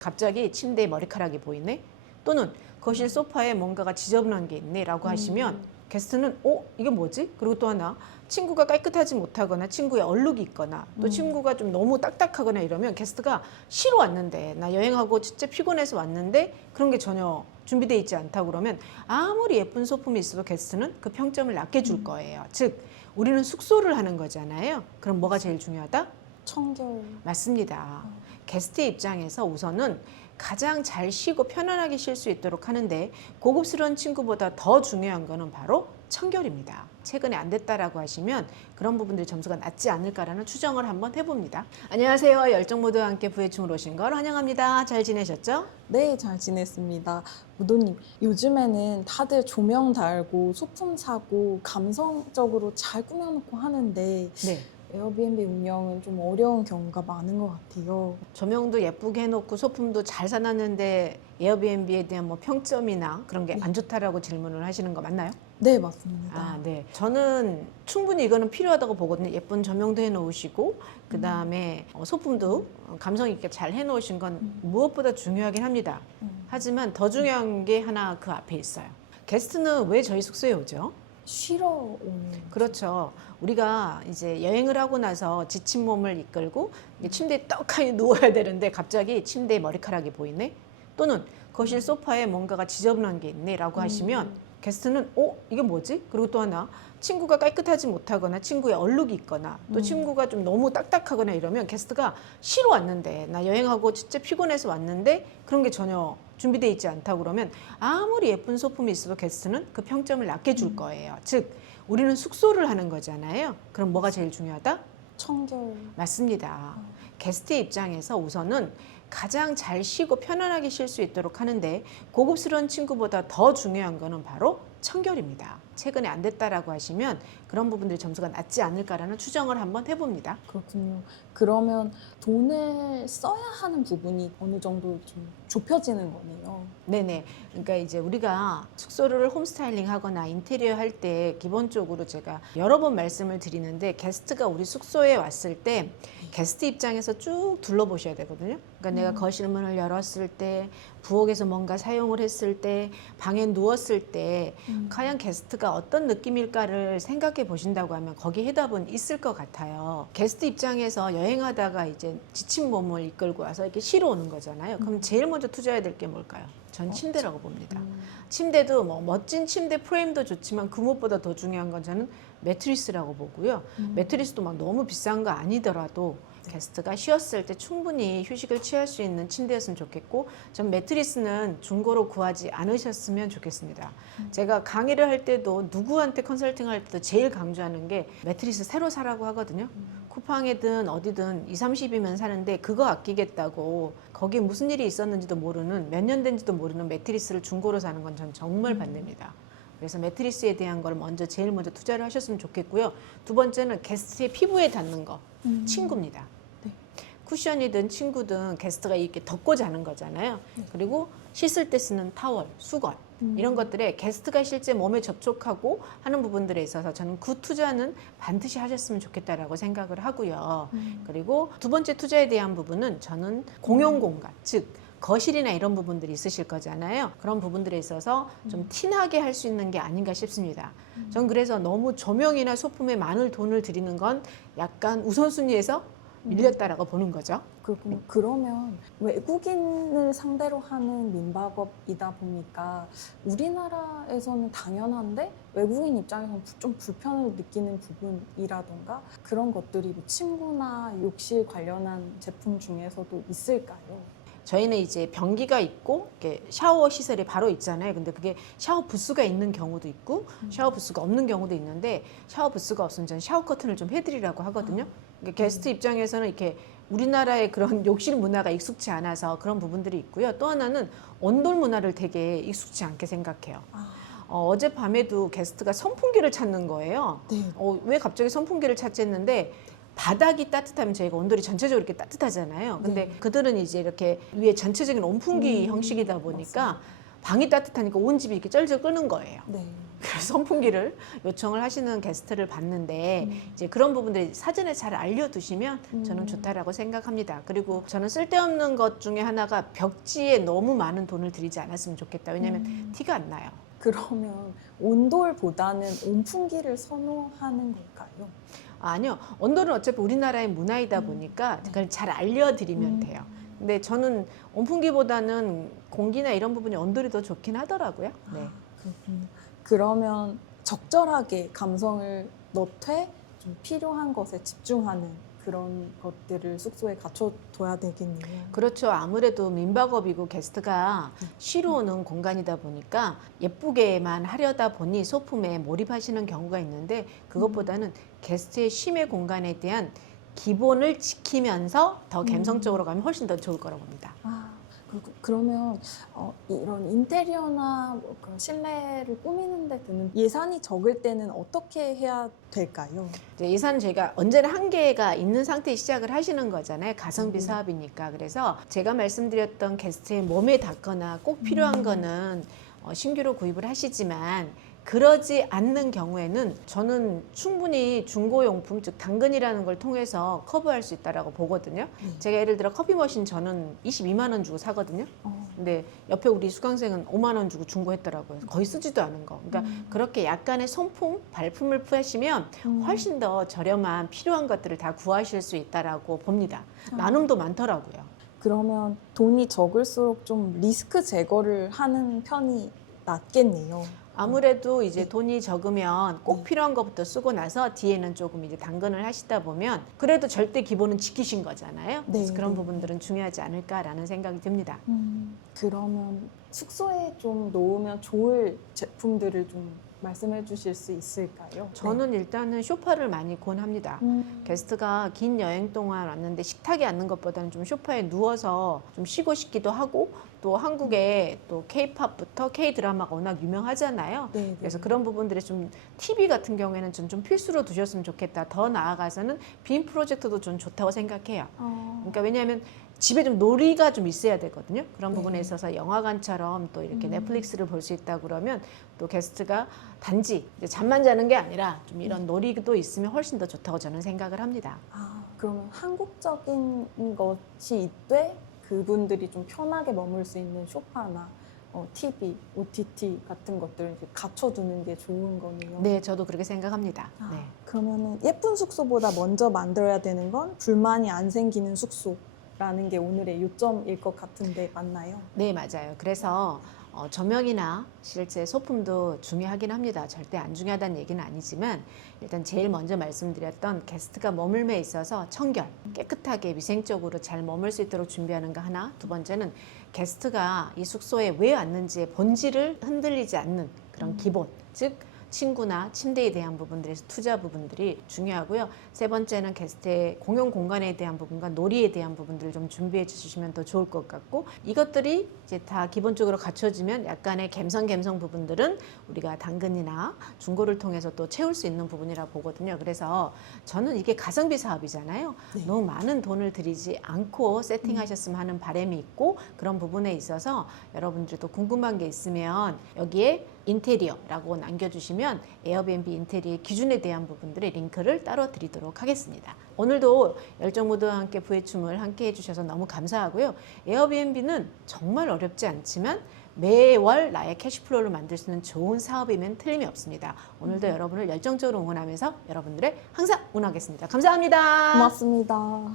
갑자기 침대에 머리카락이 보이네? 또는 거실 소파에 뭔가가 지저분한 게 있네? 라고 하시면 게스트는 이게 뭐지? 그리고 또 하나, 친구가 깨끗하지 못하거나 친구의 얼룩이 있거나 또 친구가 좀 너무 딱딱하거나 이러면 게스트가 쉬러 왔는데, 나 여행하고 진짜 피곤해서 왔는데 그런 게 전혀 준비되어 있지 않다고 그러면 아무리 예쁜 소품이 있어도 게스트는 그 평점을 낮게 줄 거예요. 즉 우리는 숙소를 하는 거잖아요. 그럼 뭐가 제일 중요하다? 청결. 맞습니다. 게스트의 입장에서 우선은 가장 잘 쉬고 편안하게 쉴 수 있도록 하는데 고급스러운 친구보다 더 중요한 거는 바로 청결입니다. 최근에 안 됐다라고 하시면 그런 부분들이 점수가 낮지 않을까라는 추정을 한번 해봅니다. 안녕하세요. 열정모드와 함께 부해충으로 오신 걸 환영합니다. 잘 지내셨죠? 네, 잘 지냈습니다. 무도님, 요즘에는 다들 조명 달고 소품 사고 감성적으로 잘 꾸며놓고 하는데 네. 에어비앤비 운영은 좀 어려운 경우가 많은 것 같아요. 조명도 예쁘게 해놓고 소품도 잘 사놨는데 에어비앤비에 대한 뭐 평점이나 그런 게 안 좋다라고 질문을 하시는 거 맞나요? 네, 맞습니다. 네. 저는 충분히 이거는 필요하다고 보거든요. 예쁜 조명도 해놓으시고 그 다음에 소품도 감성 있게 잘 해놓으신 건 무엇보다 중요하긴 합니다. 하지만 더 중요한 게 하나 그 앞에 있어요. 게스트는 왜 저희 숙소에 오죠? 쉬러 오는. 그렇죠. 우리가 이제 여행을 하고 나서 지친 몸을 이끌고 침대에 떡하니 누워야 되는데 갑자기 침대에 머리카락이 보이네? 또는 거실 소파에 뭔가가 지저분한 게 있네? 라고 하시면 게스트는 이게 뭐지? 그리고 또 하나, 친구가 깨끗하지 못하거나 친구의 얼룩이 있거나 또 친구가 좀 너무 딱딱하거나 이러면 게스트가 쉬러 왔는데, 나 여행하고 진짜 피곤해서 왔는데 그런 게 전혀 준비되어 있지 않다고 그러면 아무리 예쁜 소품이 있어도 게스트는 그 평점을 낮게 줄 거예요. 즉 우리는 숙소를 하는 거잖아요. 그럼 뭐가 제일 중요하다? 청결. 맞습니다. 게스트의 입장에서 우선은 가장 잘 쉬고 편안하게 쉴 수 있도록 하는데 고급스러운 친구보다 더 중요한 거는 바로 청결입니다. 최근에 안 됐다라고 하시면 그런 부분들이 점수가 낮지 않을까라는 추정을 한번 해봅니다. 그렇군요. 그러면 돈을 써야 하는 부분이 어느 정도 좀 좁혀지는 거네요. 네네. 그러니까 이제 우리가 숙소를 홈스타일링 하거나 인테리어 할 때 기본적으로 제가 여러 번 말씀을 드리는데 게스트가 우리 숙소에 왔을 때 게스트 입장에서 쭉 둘러보셔야 되거든요. 그러니까 내가 거실 문을 열었을 때, 부엌에서 뭔가 사용을 했을 때, 방에 누웠을 때 과연 게스트가 어떤 느낌일까를 생각해 보신다고 하면 거기 해답은 있을 것 같아요. 게스트 입장에서 여행하다가 이제 지친 몸을 이끌고 와서 이렇게 쉬러 오는 거잖아요. 그럼 제일 먼저 투자해야 될 게 뭘까요? 전 침대라고 봅니다. 침대도 뭐 멋진 침대 프레임도 좋지만 그 무엇보다 더 중요한 건 저는 매트리스라고 보고요. 매트리스도 막 너무 비싼 거 아니더라도 게스트가 쉬었을 때 충분히 휴식을 취할 수 있는 침대였으면 좋겠고, 전 매트리스는 중고로 구하지 않으셨으면 좋겠습니다. 제가 강의를 할 때도 누구한테 컨설팅 할 때도 제일 강조하는 게 매트리스 새로 사라고 하거든요. 쿠팡이든 어디든 20, 30이면 사는데 그거 아끼겠다고 거기에 무슨 일이 있었는지도 모르는, 몇 년 된지도 모르는 매트리스를 중고로 사는 건 전 정말 반대입니다. 그래서 매트리스에 대한 걸 제일 먼저 투자를 하셨으면 좋겠고요. 두 번째는 게스트의 피부에 닿는 거, 침구입니다. 네. 쿠션이든 침구든 게스트가 이렇게 덮고 자는 거잖아요. 그리고 씻을 때 쓰는 타월, 수건 이런 것들에 게스트가 실제 몸에 접촉하고 하는 부분들에 있어서 저는 그 투자는 반드시 하셨으면 좋겠다라고 생각을 하고요. 그리고 두 번째 투자에 대한 부분은 저는 공용 공간, 즉 거실이나 이런 부분들이 있으실 거잖아요. 그런 부분들에 있어서 좀 티나게 할 수 있는 게 아닌가 싶습니다. 전 그래서 너무 조명이나 소품에 많은 돈을 들이는 건 약간 우선순위에서 밀렸다라고 보는 거죠. 그렇군요. 그러면 외국인을 상대로 하는 민박업이다 보니까 우리나라에서는 당연한데 외국인 입장에서는 좀 불편을 느끼는 부분이라던가 그런 것들이 뭐 침구나 욕실 관련한 제품 중에서도 있을까요? 저희는 이제 변기가 있고 이렇게 샤워 시설이 바로 있잖아요. 근데 그게 샤워 부스가 있는 경우도 있고 샤워 부스가 없는 경우도 있는데, 샤워 부스가 없으면 저는 샤워 커튼을 좀 해드리라고 하거든요. 그러니까 게스트 입장에서는 이렇게 우리나라의 그런 욕실 문화가 익숙치 않아서 그런 부분들이 있고요. 또 하나는 온돌 문화를 되게 익숙치 않게 생각해요. 어젯밤에도 게스트가 선풍기를 찾는 거예요. 네. 왜 갑자기 선풍기를 찾지 했는데, 바닥이 따뜻하면 저희가 온돌이 전체적으로 이렇게 따뜻하잖아요. 근데 그들은 이제 이렇게 위에 전체적인 온풍기 형식이다 보니까 방이 따뜻하니까 온 집이 이렇게 쩔쩔 끄는 거예요. 네. 그래서 선풍기를 요청을 하시는 게스트를 봤는데 이제 그런 부분들이 사전에 잘 알려두시면 저는 좋다라고 생각합니다. 그리고 저는 쓸데없는 것 중에 하나가 벽지에 너무 많은 돈을 들이지 않았으면 좋겠다. 왜냐하면 티가 안 나요. 그러면 온돌보다는 온풍기를 선호하는 걸까요? 아니요. 온돌은 어차피 우리나라의 문화이다 보니까 그걸 잘 알려드리면 돼요. 근데 저는 온풍기보다는 공기나 이런 부분이 온돌이 더 좋긴 하더라고요. 네. 그렇군요. 그러면 적절하게 감성을 넣되 좀 필요한 것에 집중하는 그런 것들을 숙소에 갖춰둬야 되겠네요. 그렇죠. 아무래도 민박업이고 게스트가 쉬러 오는 공간이다 보니까 예쁘게만 하려다 보니 소품에 몰입하시는 경우가 있는데 그것보다는 게스트의 쉼의 공간에 대한 기본을 지키면서 더 감성적으로 가면 훨씬 더 좋을 거라고 봅니다. 그러면 이런 인테리어나 뭐 그런 실내를 꾸미는 데 드는 예산이 적을 때는 어떻게 해야 될까요? 이제 예산은 저희가 언제나 한계가 있는 상태에 시작을 하시는 거잖아요. 가성비 사업이니까. 그래서 제가 말씀드렸던 게스트의 몸에 닿거나 꼭 필요한 거는 신규로 구입을 하시지만 그러지 않는 경우에는 저는 충분히 중고용품, 즉 당근이라는 걸 통해서 커버할 수 있다라고 보거든요. 제가 예를 들어 커피 머신 저는 22만 원 주고 사거든요. 근데 옆에 우리 수강생은 5만 원 주고 중고했더라고요. 거의 쓰지도 않은 거. 그러니까 그렇게 약간의 손품, 발품을 푸시면 훨씬 더 저렴한 필요한 것들을 다 구하실 수 있다라고 봅니다. 나눔도 많더라고요. 그러면 돈이 적을수록 좀 리스크 제거를 하는 편이 낫겠네요. 아무래도 이제 돈이 적으면 꼭 필요한 것부터 쓰고 나서 뒤에는 조금 이제 당근을 하시다 보면 그래도 절대 기본은 지키신 거잖아요. 그래서 그런 부분들은 중요하지 않을까라는 생각이 듭니다. 그러면 숙소에 좀 놓으면 좋을 제품들을 좀 말씀해 주실 수 있을까요? 저는 일단은 소파를 많이 권합니다. 게스트가 긴 여행 동안 왔는데 식탁에 앉는 것보다는 좀 소파에 누워서 좀 쉬고 싶기도 하고 또 한국에 또 K-팝부터 K-드라마가 워낙 유명하잖아요. 그래서 그런 부분들이 좀 TV 같은 경우에는 좀 필수로 두셨으면 좋겠다. 더 나아가서는 빔 프로젝터도 좀 좋다고 생각해요. 그러니까 왜냐하면 집에 좀 놀이가 좀 있어야 되거든요. 그런 부분에 있어서 영화관처럼 또 이렇게 넷플릭스를 볼 수 있다 그러면 또 게스트가 단지 이제 잠만 자는 게 아니라 좀 이런 놀이도 있으면 훨씬 더 좋다고 저는 생각을 합니다. 그러면 한국적인 것이 있되 그분들이 좀 편하게 머물 수 있는 소파나 TV, OTT 같은 것들을 이렇게 갖춰두는 게 좋은 거네요. 네, 저도 그렇게 생각합니다. 네. 그러면은 예쁜 숙소보다 먼저 만들어야 되는 건 불만이 안 생기는 숙소라는 게 오늘의 요점일 것 같은데 맞나요? 네, 맞아요. 그래서 조명이나 실제 소품도 중요하긴 합니다. 절대 안 중요하다는 얘기는 아니지만 일단 제일 먼저 말씀드렸던 게스트가 머물매 있어서 청결, 깨끗하게 위생적으로 잘 머물 수 있도록 준비하는 거 하나. 두 번째는 게스트가 이 숙소에 왜 왔는지의 본질을 흔들리지 않는 그런 기본, 즉 친구나 침대에 대한 부분들에서 투자 부분들이 중요하고요. 세 번째는 게스트의 공용 공간에 대한 부분과 놀이에 대한 부분들을 좀 준비해 주시면 더 좋을 것 같고 이것들이 이제 다 기본적으로 갖춰지면 약간의 갬성 부분들은 우리가 당근이나 중고를 통해서 또 채울 수 있는 부분이라 보거든요. 그래서 저는 이게 가성비 사업이잖아요. 너무 많은 돈을 들이지 않고 세팅하셨으면 하는 바람이 있고 그런 부분에 있어서 여러분들도 궁금한 게 있으면 여기에 인테리어라고 남겨주시면 에어비앤비 인테리어의 기준에 대한 부분들의 링크를 따로 드리도록 하겠습니다. 오늘도 열정모드와 함께 부해춤을 함께 해주셔서 너무 감사하고요. 에어비앤비는 정말 어렵지 않지만 매월 나의 캐시플로우를 만들 수 있는 좋은 사업이면 틀림이 없습니다. 오늘도 여러분을 열정적으로 응원하면서 여러분들의 항상 응원하겠습니다. 감사합니다. 고맙습니다.